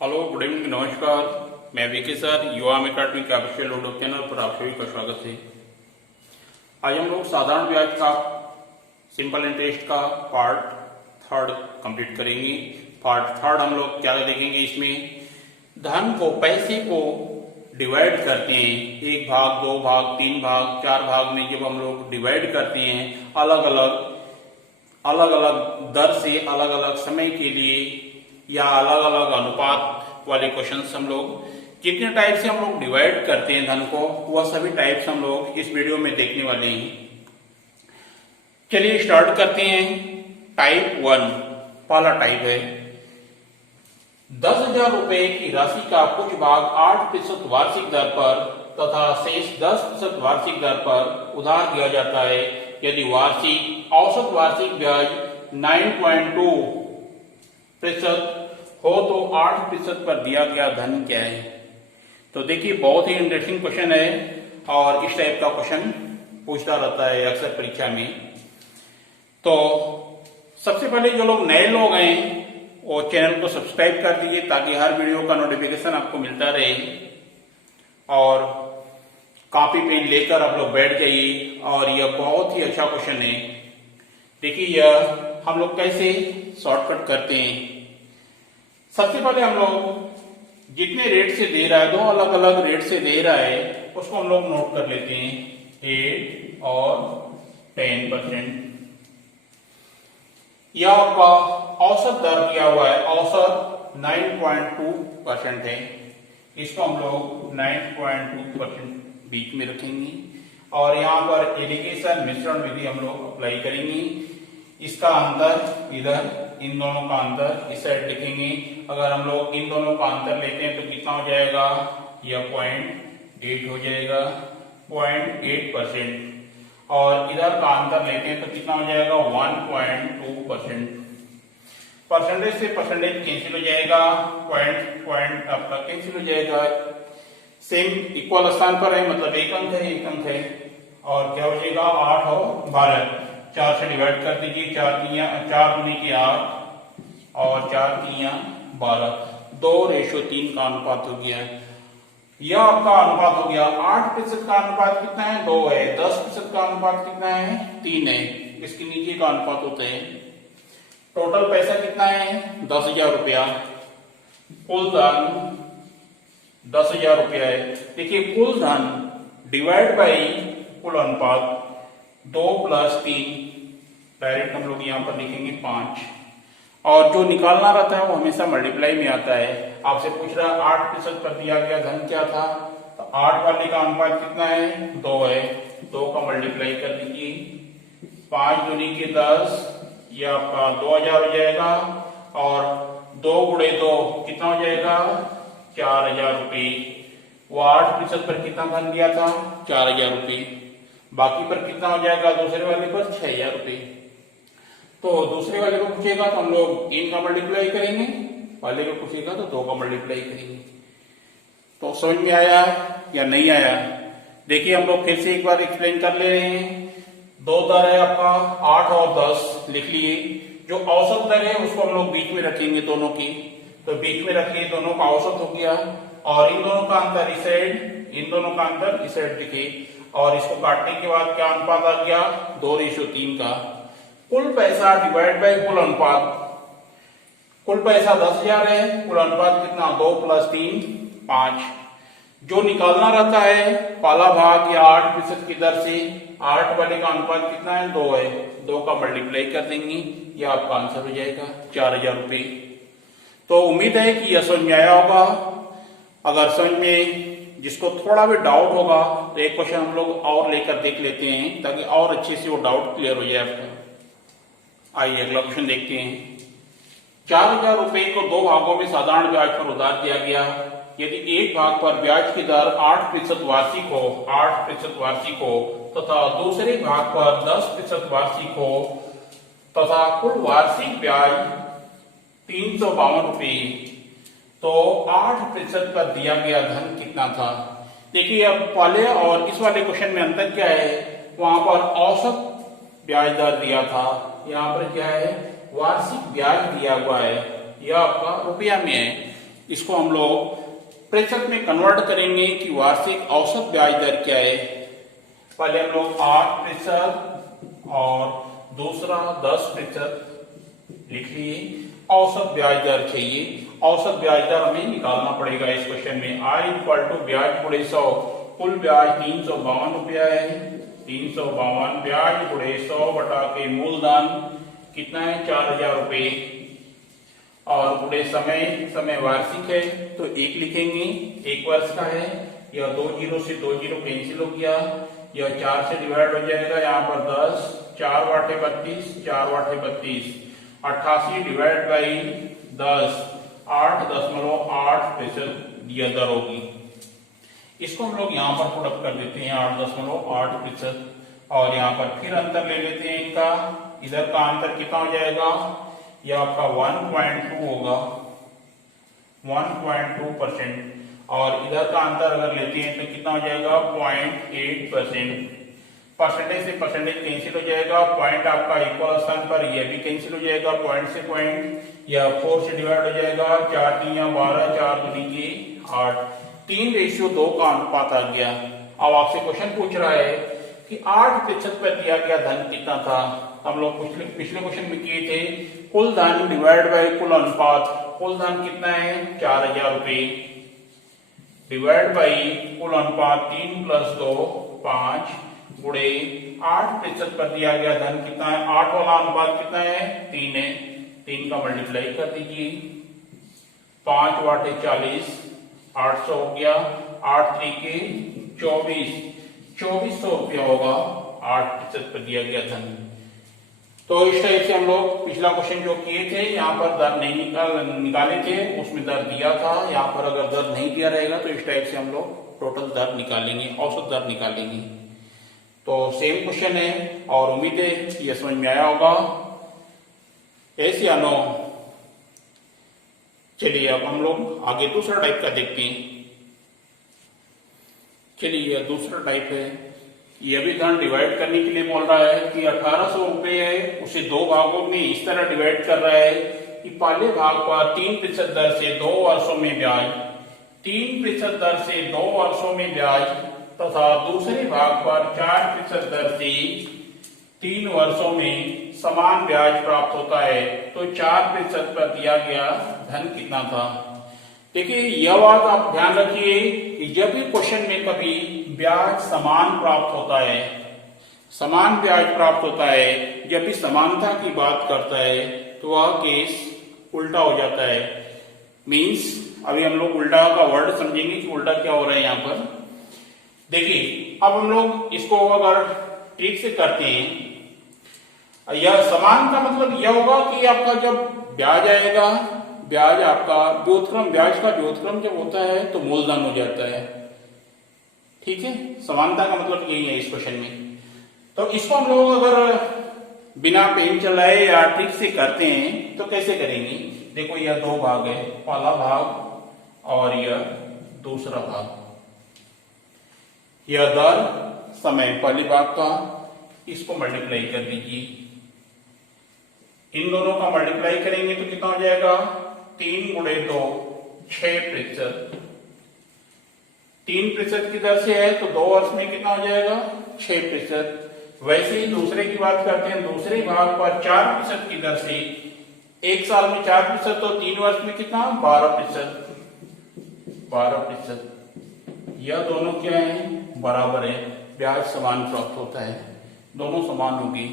Hello, good evening, नमस्कार। मैं VK sir, युवा में अकेडमी के ऑफिशियल यूट्यूब चैनल पर आप सभी का स्वागत है। आज हम लोग साधारण ब्याज का सिंपल इंटरेस्ट का पार्ट थर्ड कंप्लीट करेंगे। पार्ट थर्ड हम लोग क्या देखेंगे, इसमें धन को, पैसे को डिवाइड करते हैं, एक भाग, दो भाग, तीन भाग, चार भाग में जब हम लोग डिवाइड करते हैं अलग अलग दर से, अलग अलग समय के लिए या अलग अलग अनुपात वाले क्वेश्चंस हम लोग जितने टाइप से हम लोग डिवाइड करते हैं धन को, वह सभी टाइप्स हम लोग इस वीडियो में देखने वाले हैं। चलिए स्टार्ट करते हैं। टाइप 1, पहला टाइप है 10,000 रुपए की राशि का कुछ भाग 8% वार्षिक दर पर तथा शेष 10% वार्षिक दर पर उधार दिया जाता है। यदि वार्षिक औसत वार्षिक ब्याज 9.2% हो तो 8% पर दिया गया धन क्या है। तो देखिए, बहुत ही इंटरेस्टिंग क्वेश्चन है और इस टाइप का क्वेश्चन पूछता रहता है अक्सर परीक्षा में। तो सबसे पहले जो लोग नए लोग हैं वो चैनल को सब्सक्राइब कर दीजिए ताकि हर वीडियो का नोटिफिकेशन आपको मिलता रहे, और कॉपी पेन लेकर आप लोग बैठ जाइए। और यह बहुत ही अच्छा क्वेश्चन है। देखिए, यह हम लोग कैसे शॉर्टकट करते हैं। सबसे पहले हम लोग जितने रेट से दे रहा है, दो अलग अलग रेट से दे रहा है, उसको हम लोग नोट कर लेते हैं, 8 और 10%। यह आपका औसत दर दिया हुआ है, औसत 9.2% है। इसको हम लोग 9.2% बीच में रखेंगे और यहाँ पर एलिगेशन मिश्रण विधि हम लोग अप्लाई करेंगे। इसका अंतर इधर, इन दोनों का अंतर इस साइड लिखेंगे। अगर हम लोग इन दोनों का अंतर लेते हैं तो कितना हो जाएगा, यह 0.8 हो जाएगा, 0.8%। और इधर का अंतर लेते हैं तो कितना हो जाएगा, 1.2%। परसेंटेज से परसेंटेज कैंसिल हो जाएगा, पॉइंट आपका कैंसिल हो जाएगा। सेम इक्वल स्थान पर है, मतलब एक अंक है, एक अंक है। और क्या हो जाएगा, 8 और 12, 4 से डिवाइड कर दीजिए, 4 दूनी की 8 और 4 3 12, 2:3 का अनुपात हो गया। यह आपका अनुपात हो गया। 8% का अनुपात कितना है, 2 है। 10% का अनुपात कितना है, 3 है। इसके नीचे का अनुपात होता है। टोटल पैसा कितना है, 10,000 रुपया। कुल धन 10,000 रुपया है। देखिए, कुल धन डिवाइड बाई कुल अनुपात 2 + 3, डायरेक्ट हम लोग यहाँ पर लिखेंगे 5। और जो निकालना रहता है वो हमेशा मल्टीप्लाई में आता है। आपसे पूछ रहा है 8% पर दिया गया धन क्या था, तो 8 वाले का अनुपात कितना है, 2 है। 2 का मल्टीप्लाई कर दीजिए, 5 दूनी के 10, ये आपका 2,000 हो जाएगा। और 2 × 2 कितना हो जाएगा, 4,000 रुपये। वो 8% पर कितना धन दिया था, 4,000 रुपये। बाकी पर कितना हो जाएगा, दूसरे वाले पर 6,000 रुपये। तो दूसरे वाले को पूछेगा तो हम लोग 3 का मल्टीप्लाई करेंगे, पहले को पूछेगा तो 2 का मल्टीप्लाई करेंगे। तो समझ में आया या नहीं आया? देखिए, हम लोग फिर से एक बार एक्सप्लेन कर ले रहे हैं। 2 दर है आपका, 8 और 10 लिख लिए। जो औसत दर है उसको हम लोग बीच में रखेंगे दोनों की, तो बीच में रखिए, दोनों का औसत हो गया। और इन दोनों का अंतर इस साइड, इन दोनों का अंतर इस साइड लिखिए। और इसको काटने के बाद क्या अनुपात आ गया, 2:3 का। कुल पैसा डिवाइड बाई कुल अनुपात। कुल पैसा 10,000 है, कुल अनुपात कितना, 2 + 3 5। जो निकालना रहता है पहला भाग या 8% की दर से, 8 वाले का अनुपात कितना है, 2 है। 2 का मल्टीप्लाई कर देंगे, यह आपका आंसर हो जाएगा 4,000 रुपये। तो उम्मीद है कि यह समझ में आया होगा। अगर समझ में जिसको थोड़ा भी डाउट होगा तो एक क्वेश्चन हम लोग और लेकर देख लेते हैं ताकि और अच्छे से वो डाउट क्लियर हो जाए आपका। आइए अगला क्वेश्चन देखते हैं। 4,000 रुपये को 2 भागों में साधारण ब्याज पर उधार दिया गया। यदि एक भाग पर ब्याज की दर 8% वार्षिक हो, 8% वार्षिक हो तथा दूसरे भाग पर 10% वार्षिक हो तथा कुल वार्षिक ब्याज 352 रुपये, तो 8% पर दिया गया धन कितना था। देखिए, अब पहले और इस वाले क्वेश्चन में अंतर क्या है, वहां पर औसत ब्याज दर दिया था, यहाँ पर क्या है, वार्षिक ब्याज दिया हुआ है, यह आपका रुपया में है। इसको हम लोग प्रतिशत में कन्वर्ट करेंगे कि वार्षिक औसत ब्याज दर क्या है। पहले हम लोग 8% और दूसरा 10% लिख लिए। औसत ब्याज दर चाहिए, औसत ब्याज दर हमें निकालना पड़ेगा इस क्वेश्चन में। आई इक्वल टू ब्याज गुणे 100, कुल ब्याज 352 रुपया है, 352 ब्याज गुणे 100 बटा के मूलधन कितना है 4000 रुपये, और गुणे समय, समय वार्षिक है तो 1 लिखेंगे, 1 वर्ष का है। यह 2 जीरो से 2 जीरो कैंसिल हो गया, यह 4 से डिवाइड हो जाएगा, यहाँ पर 10, 4 वाटे 32, 4 वाटे 32, 88 डिवाइड बाई 10, 8.8% यह दर होगी। इसको हम लोग यहाँ पर पुट अप कर देते हैं 8.8%, और यहाँ पर फिर अंतर ले लेते हैं इनका। इधर का अंतर कितना हो जाएगा, यह आपका 1.2 होगा, 1.2%, और इधर का अंतर अगर लेते हैं तो कितना हो जाएगा 0.8%। परसेंटेज से परसेंटेज कैंसिल हो जाएगा, पॉइंट आपका इक्वल स्थान पर यह भी कैंसिल हो जाएगा, पॉइंट से पॉइंट, यह 4 से डिवाइड हो जाएगा, 4 3 12, 4 2 के 8, 3:2 का अनुपात आ गया। अब आपसे क्वेश्चन पूछ रहा है कि 8% पर दिया गया धन कितना था। हम लोग पिछले क्वेश्चन में किए थे कुल धन डिवाइड बाई कुल अनुपात। कुल धन कितना है 4000 रुपये, डिवाइड बाई कुल अनुपात 3 + 2 5 गुणे 8% पर दिया गया धन कितना है, 8 वाला अनुपात कितना है 3 है, 3 का मल्टीप्लाई कर दीजिए, 5 वाटे 40, 800 हो गया, 8 3 के 24, 2400 रुपया होगा 8% पर दिया गया धन। तो इस टाइप से हम लोग पिछला क्वेश्चन जो किए थे, यहाँ पर दर नहीं निकाले थे, उसमें दर दिया था। यहाँ पर अगर दर नहीं दिया रहेगा तो इस टाइप से हम लोग टोटल दर निकालेंगे, औसत दर निकालेंगे। तो सेम क्वेश्चन है और उम्मीद है ये समझ में आया होगा। ऐसे या नो। चलिए अब हम लोग आगे दूसरा टाइप का देखते हैं। चलिए यह दूसरा टाइप है, यह भी धन डिवाइड करने के लिए बोल रहा है कि 1800 रुपये है, उसे 2 भागों में इस तरह डिवाइड कर रहा है कि पहले भाग पर 3% दर से 2 वर्षों में ब्याज, 3% दर से 2 वर्षों में ब्याज, तथा दूसरे भाग पर 4% दर से 3 वर्षों में समान ब्याज प्राप्त होता है। तो 4% पर दिया गया धन कितना था। देखिए यह बात आप ध्यान रखिए कि जब भी क्वेश्चन में कभी ब्याज समान प्राप्त होता है, समान ब्याज प्राप्त होता है, जब भी समानता की बात करता है तो वह केस उल्टा हो जाता है। मींस अभी हम लोग उल्टा का वर्ड समझेंगे कि उल्टा क्या हो रहा है यहाँ पर। देखिए अब हम लोग इसको अगर ठीक से करते हैं, यह समान का मतलब यह होगा कि आपका जब ब्याज आएगा, ब्याज आपका व्युत्क्रम, ब्याज का व्युत्क्रम जब होता है तो मूलधन हो जाता है। ठीक है, समानता का मतलब यही है इस क्वेश्चन में। तो इसको हम लोग अगर बिना पेन चलाए या ट्रिक से करते हैं तो कैसे करेंगे। देखो यह 2 भाग है, पहला भाग और यह दूसरा भाग। यह दर समय पहले भाग का, इसको मल्टीप्लाई कर दीजिए। इन दोनों का मल्टीप्लाई करेंगे तो कितना हो जाएगा 3 गुणे 2 6%। 3% की दर से है तो 2 वर्ष में कितना हो जाएगा 6%। वैसे ही दूसरे की बात करते हैं, दूसरे भाग पर 4% की दर से 1 साल में 4% तो 3 वर्ष में कितना 12%। यह दोनों क्या है बराबर है, ब्याज समान प्राप्त होता है, दोनों समान होगी।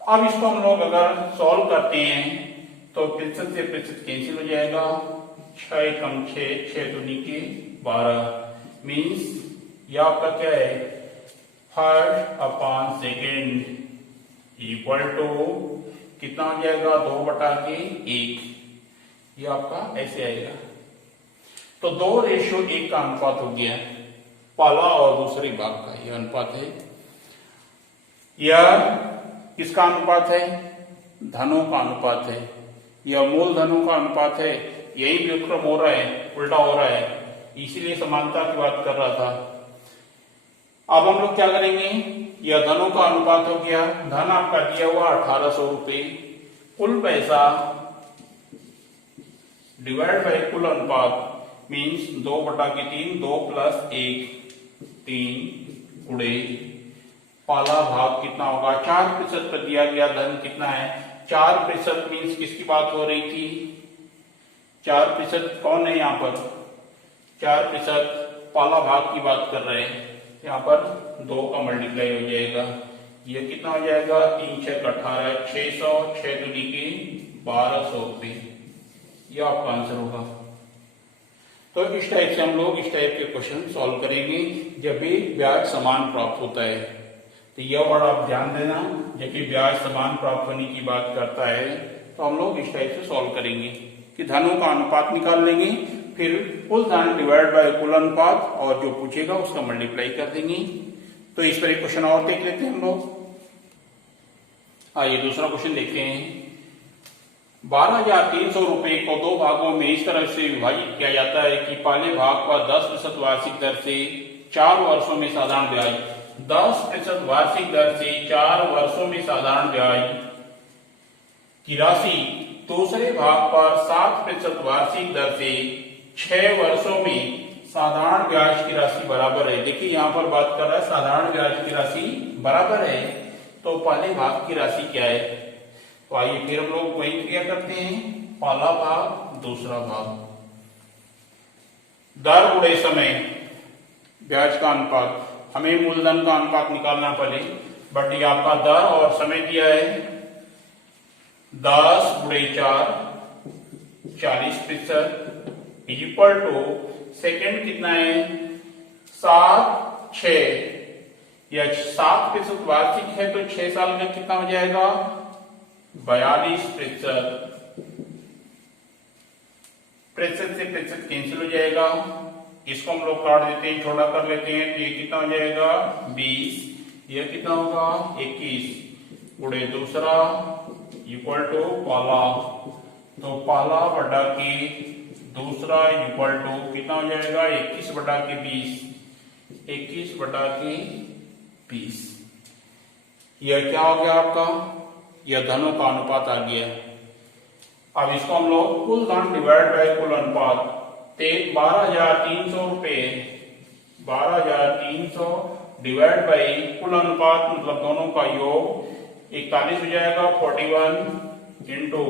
अब इसको हम लोग अगर सॉल्व करते हैं तो प्रतिशत से प्रतिशत कैंसिल हो जाएगा, 6 कम 6, 6 दूनी के 12, मीन्स यह आपका क्या है first upon second equal to कितना हो जाएगा 2 बटा के 1। यह आपका ऐसे आएगा। तो 2:1 का अनुपात हो गया, पहला और दूसरे भाग का यह अनुपात है। यह किसका अनुपात है, धनों का अनुपात है, यह मूल धनों का अनुपात है। यही व्युत्क्रम हो रहा है, उल्टा हो रहा है, इसीलिए समानता की बात कर रहा था। अब हम लोग क्या करेंगे, यह धनों का अनुपात हो गया, धन आपका दिया हुआ 1800 रुपये, कुल पैसा डिवाइड बाय कुल अनुपात मीन्स 2/3, 2 + 1 3 गुणे पाला भाग कितना होगा 4% पर दिया गया धन कितना है 4% मीन्स किसकी बात हो रही थी 4% कौन है यहाँ पर 4% पाला भाग की बात कर रहे हैं यहाँ पर 2 का मल्टीप्लाई हो जाएगा ये कितना हो जाएगा 3 × 6 = 18 600 6 दूनी की 1200 रुपये ये आपका आंसर होगा। तो इस टाइप से हम लोग इस टाइप के क्वेश्चन सॉल्व करेंगे जब भी ब्याज समान प्राप्त होता है। तो यह वर्ड आप ध्यान देना जब भी ब्याज समान प्राप्त होने की बात करता है तो हम लोग इस टाइप से सॉल्व करेंगे कि धनों का अनुपात निकाल लेंगे फिर कुल धन डिवाइड बाय कुल अनुपात और जो पूछेगा उसका मल्टीप्लाई कर देंगे। तो इस पर एक क्वेश्चन और देख लेते हैं हम लोग। आइए दूसरा क्वेश्चन देखते हैं। 12,300 रुपए को 2 भागों में इस तरह से विभाजित किया जाता है कि पहले भाग पर 10% वार्षिक दर से 4 वर्षों में साधारण ब्याज 10% वार्षिक दर से 4 वर्षों में साधारण ब्याज की राशि दूसरे भाग पर 7% वार्षिक दर से 6 वर्षों में साधारण ब्याज की राशि बराबर है। देखिए यहाँ पर बात कर रहा है साधारण ब्याज की राशि बराबर है तो पहले भाग की राशि क्या है। तो आइए फिर हम लोग वही क्रिया करते हैं पहला भाग दूसरा भाग दर गुणे समय ब्याज का अनुपात हमें मूलधन का अनुपात निकालना पड़े बट ये आपका दर और समय दिया है 10 × 4 40% इक्वल टू सेकेंड कितना है 7 6 या 7% वार्षिक है तो 6 साल में कितना हो जाएगा 42%। प्रतिशत से प्रतिशत कैंसिल हो जाएगा इसको हम लोग काट देते हैं छोटा कर लेते हैं तो ये कितना हो जाएगा 20 यह कितना होगा 21 गुणे दूसरा इक्वल टू पहला तो पहला बटा के दूसरा इक्वल टू कितना हो जाएगा 21/20 21/20 यह क्या हो गया आपका यह धनों का अनुपात आ गया। अब इसको हम लोग कुल धन डिवाइड बाय कुल अनुपात 12,300 रुपए 12,300 डिवाइड बाय कुल अनुपात मतलब दोनों का योग 41 हो जाएगा 41 इंटू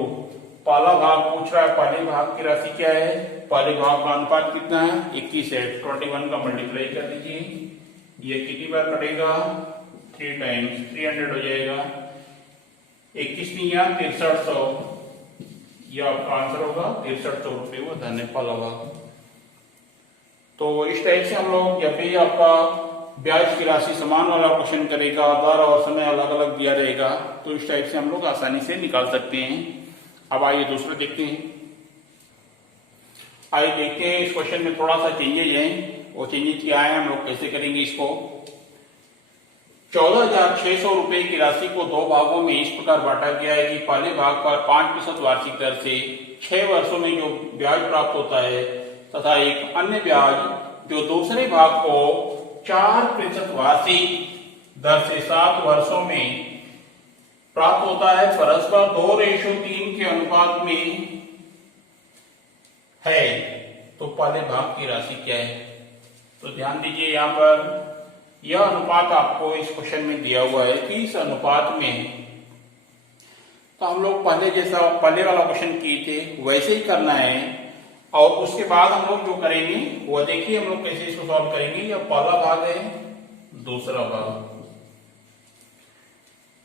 पहला भाग पूछ रहा है पहले भाग की राशि क्या है पहले भाग का अनुपात कितना है 21 है 21 का मल्टीप्लाई कर दीजिए ये कितनी बार कटेगा 3 टाइम्स 300 हो जाएगा 21 नहीं या 6300 यह आपका आंसर होगा 6300 रुपये वो धन है पहला भाग। तो इस टाइप से हम लोग जब भी आपका ब्याज की राशि समान वाला क्वेश्चन करेगा दर और समय अलग अलग दिया रहेगा तो इस टाइप से हम लोग आसानी से निकाल सकते हैं। अब आइए दूसरा देखते हैं। आइए देखते हैं इस क्वेश्चन में थोड़ा सा चेंजेज हैं वो चेंजेज क्या है हम लोग कैसे करेंगे इसको। 14,600 रुपए की राशि को 2 भागों में इस प्रकार बांटा गया है कि पहले भाग पर 5% वार्षिक दर से 6 वर्षों में जो ब्याज प्राप्त होता है तथा एक अन्य ब्याज जो दूसरे भाग को 4% वार्षिक दर से 7 वर्षों में प्राप्त होता है परस्पर 2:3 के अनुपात में है तो पहले भाग की राशि क्या है। तो ध्यान दीजिए यहाँ पर यह अनुपात आपको इस क्वेश्चन में दिया हुआ है कि इस अनुपात में तो हम लोग पहले जैसा पहले वाला क्वेश्चन किए थे वैसे ही करना है और उसके बाद हम लोग जो करेंगे वो देखिए हम लोग कैसे इसको सॉल्व करेंगे। यह पहला भाग है दूसरा भाग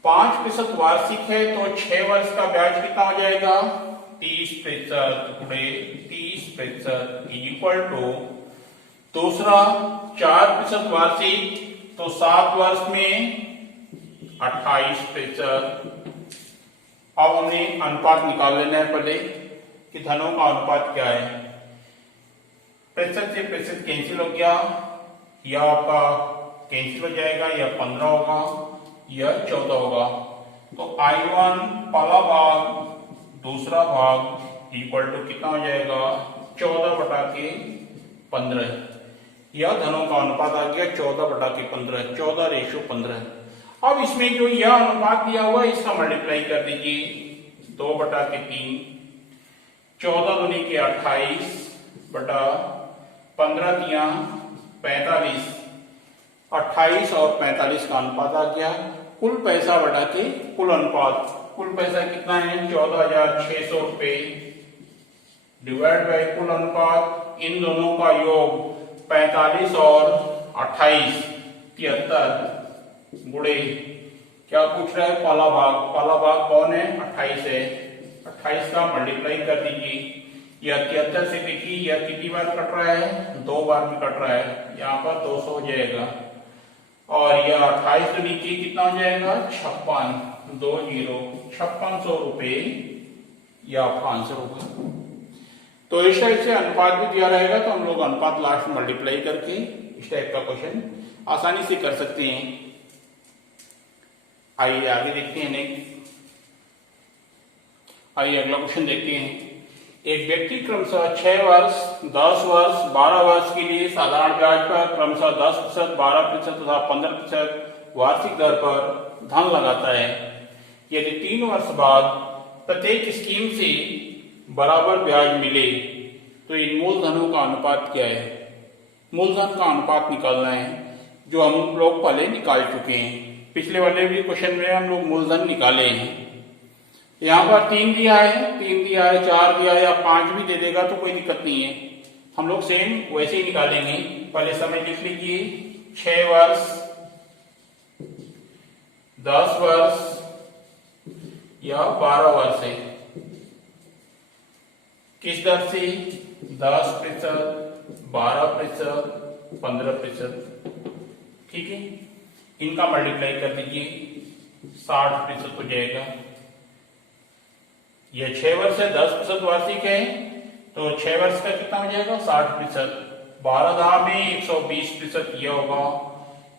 5% वार्षिक है तो 6 वर्ष का ब्याज कितना हो जाएगा 30% गुणे 30% इक्वल टू दूसरा 4% वार्षिक तो 7 वर्ष में 28%। अब हमने अनुपात निकाल लेना है पहले कि धनों का अनुपात क्या है। प्रतिशत से प्रतिशत कैंसिल हो गया यह आपका कैंसिल हो जाएगा यह 15 होगा यह 14 होगा तो I1 पहला भाग दूसरा भाग इक्वल टू कितना हो जाएगा 14/15 यह धनों का अनुपात आ गया 14/15 14:15। अब इसमें जो यह अनुपात दिया हुआ है इसका मल्टीप्लाई कर दीजिए 2/3 14 दूनी के 28 बटा 15 तिया 45, 28 और 45 का अनुपात आ गया। कुल पैसा बटा के कुल अनुपात, कुल पैसा कितना है 14,600 रुपये डिवाइड बाय कुल अनुपात, इन दोनों का योग 45 और 28 73 गुणे क्या पूछ रहा है पाला भाग कौन है 28 है, 28 का मल्टीप्लाई कर दीजिए। यह 73 से देखिए यह कितनी बार कट रहा है 2 बार में कट रहा है, यहाँ पर 200 हो जाएगा और यह 28 तो नीचे कितना हो जाएगा 56 5600 रुपये या 500 होगा। तो इस टाइप से अनुपात भी दिया रहेगा तो हम लोग अनुपात लास्ट में मल्टीप्लाई करके इस टाइप का क्वेश्चन आसानी से कर सकते हैं। आइए आगे देखते हैं नेक्स्ट। आइए अगला क्वेश्चन देखते हैं। एक व्यक्ति क्रमशः 6 वर्ष 10 वर्ष 12 वर्ष के लिए साधारण ब्याज पर क्रमशः 10%, 12% तथा 15% वार्षिक दर पर धन लगाता है। यदि 3 वर्ष बाद प्रत्येक स्कीम से बराबर ब्याज मिले तो इन मूलधनों का अनुपात क्या है। मूलधन का अनुपात निकालना है जो हम लोग पहले निकाल चुके हैं। पिछले वाले भी क्वेश्चन में हम लोग मूलधन निकाले हैं। यहाँ पर 3 दिया है 4 दिया है या 5 भी दे देगा तो कोई दिक्कत नहीं है, हम लोग सेम वैसे ही निकालेंगे। पहले समय लिख लीजिए 6 वर्ष 10 वर्ष या 12 वर्ष है। किस दर से 10%, 12%, 15%, ठीक है। इनका मल्टीप्लाई कर दीजिए 60% हो जाएगा। यह 6 वर्ष है 10% वार्षिक है तो 6 वर्ष का कितना हो जाएगा 60%, 12 में 120% यह होगा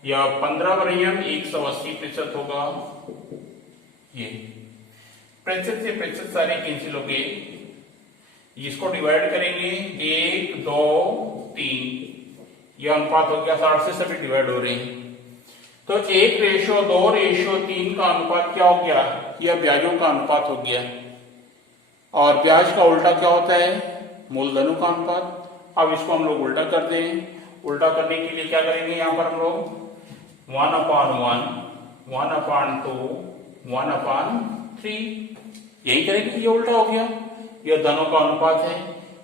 या 15 वर्यम 180% होगा। ये प्रतिशत से प्रतिशत सारे कैंसिल हो गए, इसको डिवाइड करेंगे 1 2 3, यह अनुपात हो गया 60 से सभी डिवाइड हो रहे हैं। तो 1:2:3 का अनुपात क्या हो गया, यह ब्याजों का अनुपात हो गया। और ब्याज का उल्टा क्या होता है मूलधनों का अनुपात। अब इसको हम लोग उल्टा कर दें। उल्टा करने के लिए क्या करेंगे, यहाँ पर हम लोग 1/1, 1/2, 1/3 यही करेंगे। ये उल्टा हो गया, यह धनों का अनुपात है,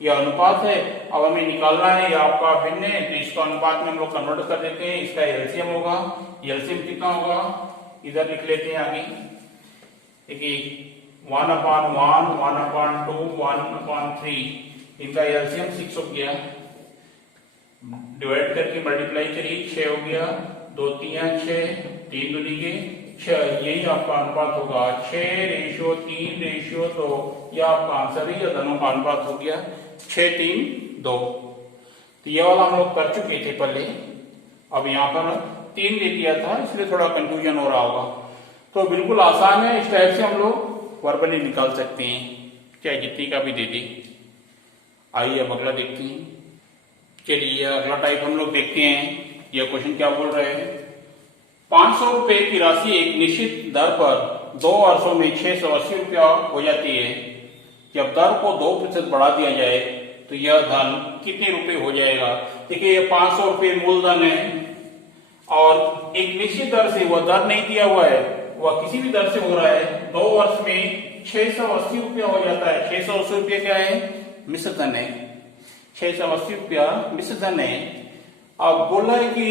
यह अनुपात है। अब हमें निकालना है यह आपका भिन्न है तो इसको अनुपात में हम लोग कन्वर्ट कर देते हैं। इसका एलसीएम होगा, एलसीएम कितना होगा इधर लिख लेते हैं आगे। देखिए 1/1, 1/2, 1/3 इनका एलसीएम 6 हो गया। डिवाइड करके मल्टीप्लाई करिए 6 हो गया, 2 3 6, 3 दूनी के 6, यही आपका अनुपात होगा 6:3:2। यह आपका आंसर है, यह दोनों का अनुपात हो गया 6:3:2। तो यह वाला हम लोग कर चुके थे पहले। अब यहाँ पर 3 दे दिया था इसलिए थोड़ा कंफ्यूजन हो रहा होगा। तो बिल्कुल आसान है, इस टाइप से हम लोग वर्बली निकाल सकते हैं, चाहे जितनी का भी दे दे। आइए अब अगला देखते हैं। चलिए अगला टाइप हम लोग देखते हैं। यह क्वेश्चन क्या बोल रहे हैं, 500 रुपए की राशि एक निश्चित दर पर 2 वर्षों में 680 रुपया हो जाती है। जब दर को 2% बढ़ा दिया जाए तो यह धन कितने रुपए हो जाएगा। देखिए ये 500 रुपये मूलधन है और एक निश्चित दर से, वह दर नहीं दिया हुआ है, वह किसी भी दर से हो रहा है। 2 वर्ष में 680 रुपया हो जाता है। 680 रुपया क्या है, मिश्र धन है। 680 रुपया मिश्र धन है। अब बोला है कि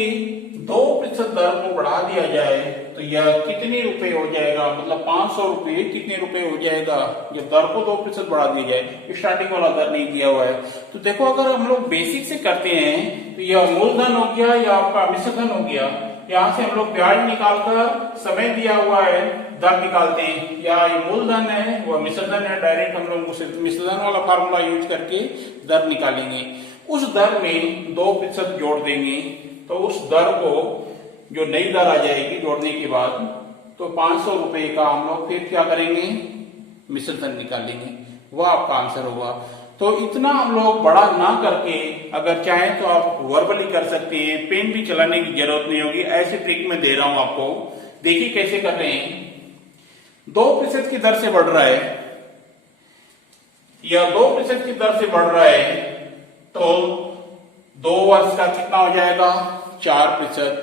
2% दर को बढ़ा दिया जाए तो यह कितने रुपए हो जाएगा, मतलब 500 रुपये कितने रुपए हो जाएगा जब दर को 2% बढ़ा दिया जाए। स्टार्टिंग वाला दर नहीं दिया हुआ है। तो देखो अगर हम लोग बेसिक से करते हैं तो यह मूलधन हो गया या आपका मिश्र धन हो गया। यहाँ से हम लोग ब्याज निकालकर समय दिया हुआ है दर निकालते हैं, या ये मूलधन है वह मिश्र धन है, डायरेक्ट हम लोग उसे मिश्र धन वाला फार्मूला यूज करके दर निकालेंगे। उस दर में 2% जोड़ देंगे तो उस दर को जो नई दर आ जाएगी जोड़ने के बाद तो 500 रुपए का हम लोग फिर क्या करेंगे मिश्र धन निकालेंगे, वह आपका आंसर होगा। तो इतना हम लोग बड़ा ना करके अगर चाहें तो आप वर्बली कर सकते हैं, पेन भी चलाने की जरूरत नहीं होगी। ऐसे ट्रिक में दे रहा हूं आपको, देखिए कैसे कर रहे हैं। 2% की दर से बढ़ रहा है यह 2% की दर से बढ़ रहा है तो 2 वर्ष का कितना हो जाएगा 4%।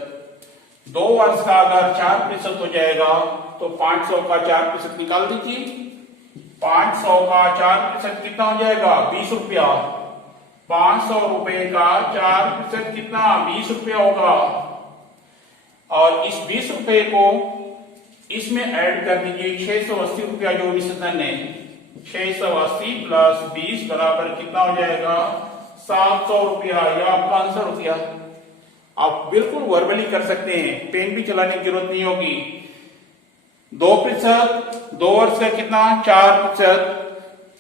2 वर्ष का अगर 4% हो जाएगा तो 500 का 4% निकाल दीजिए। 500 का 4% कितना हो जाएगा 20 रुपया। 500 रुपए का 4% कितना 20 रुपया होगा। और इस 20 रुपए को इसमें ऐड कर दीजिए 680 रुपया जो निषेधन है। 680 प्लस 20 बराबर कितना हो जाएगा 700 रुपया। या आपका आंसर हो गया। आप बिल्कुल वर्बली कर सकते हैं, पेन भी चलाने की जरूरत नहीं होगी। 2%, 2 वर्ष का कितना 4%।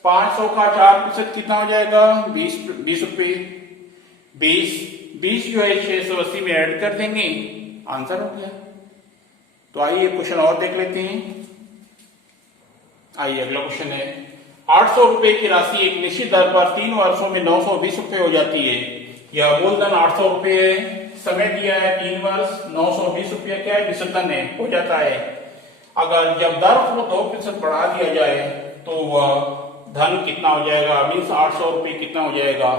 500 का 4% कितना हो जाएगा 20 रुपये। 20 जो है 680 में ऐड कर देंगे, आंसर हो गया। तो आइए क्वेश्चन और देख लेते हैं। आइए अगला क्वेश्चन है 800 रुपए की राशि एक निश्चित दर पर 3 वर्षों में 920 रुपए हो जाती है। यह मूलधन 800 रुपए है, समय दिया है 3 वर्ष, 920 रुपया क्या है निषेधन है हो जाता है। अगर जब दर को 2% बढ़ा दिया जाए तो वह धन कितना हो जाएगा मीन्स 800 रुपये कितना हो जाएगा।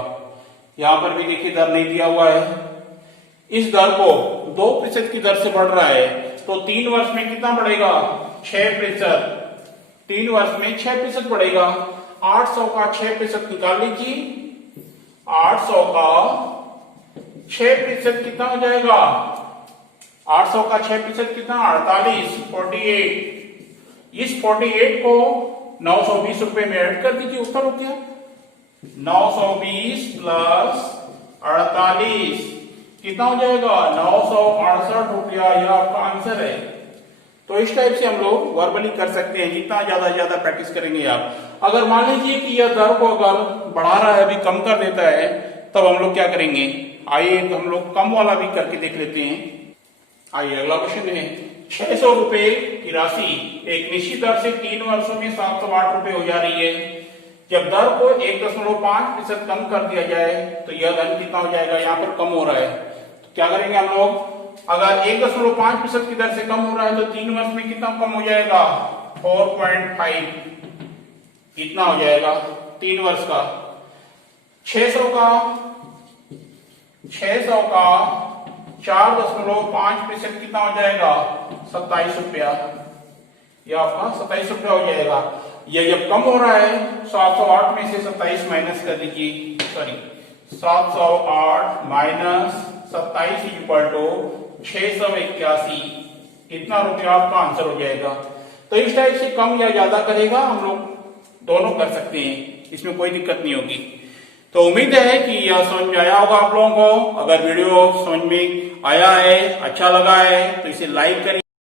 यहां पर भी देखिए दर नहीं दिया हुआ है। इस दर को 2% की दर से बढ़ रहा है तो 3 वर्ष में कितना बढ़ेगा 6%। 3 वर्ष में 6% बढ़ेगा। 800 का 6% निकाल लीजिए। 800 का 6% कितना हो जाएगा 800 का 6% कितना 48 48। इस 48 को 920 रुपए में ऐड कर दीजिए, उत्तर हो गया 920 प्लस 48 कितना हो जाएगा 968 रुपया। यह आपका आंसर है। तो इस टाइप से हम लोग वर्बली कर सकते हैं, जितना ज्यादा प्रैक्टिस करेंगे आप। अगर मान लीजिए कि यह दर को अगर बढ़ा रहा है अभी कम कर देता है तब हम लोग क्या करेंगे। आइए हम लोग कम वाला भी करके देख लेते हैं। आइए अगला क्वेश्चन है 600 रुपए की राशि एक निश्चित दर से 3 वर्षों में 708 रुपए हो जा रही है। जब दर को 1.5% कम कर दिया जाए तो यह धन कितना हो जाएगा। यहाँ पर कम हो रहा है तो क्या करेंगे हम लोग। अगर 1.5% की दर से कम हो रहा है तो 3 वर्ष में कितना कम हो जाएगा 4.5 कितना हो जाएगा 3 वर्ष का। 600 का 4.5% कितना हो जाएगा 27 रुपया। यह आपका 27 रुपया हो जाएगा। यह जब कम हो रहा है 708 में से 27 माइनस कर दीजिए। सॉरी 708 माइनस 27 इक्वल टू 681 कितना रुपया आपका आंसर हो जाएगा। तो इस टाइप से कम या ज्यादा करेगा हम लोग दोनों कर सकते हैं, इसमें कोई दिक्कत नहीं होगी। तो उम्मीद है कि यह समझ में आया होगा आप लोगों को। अगर वीडियो समझ में आया है अच्छा लगा है तो इसे लाइक करिए।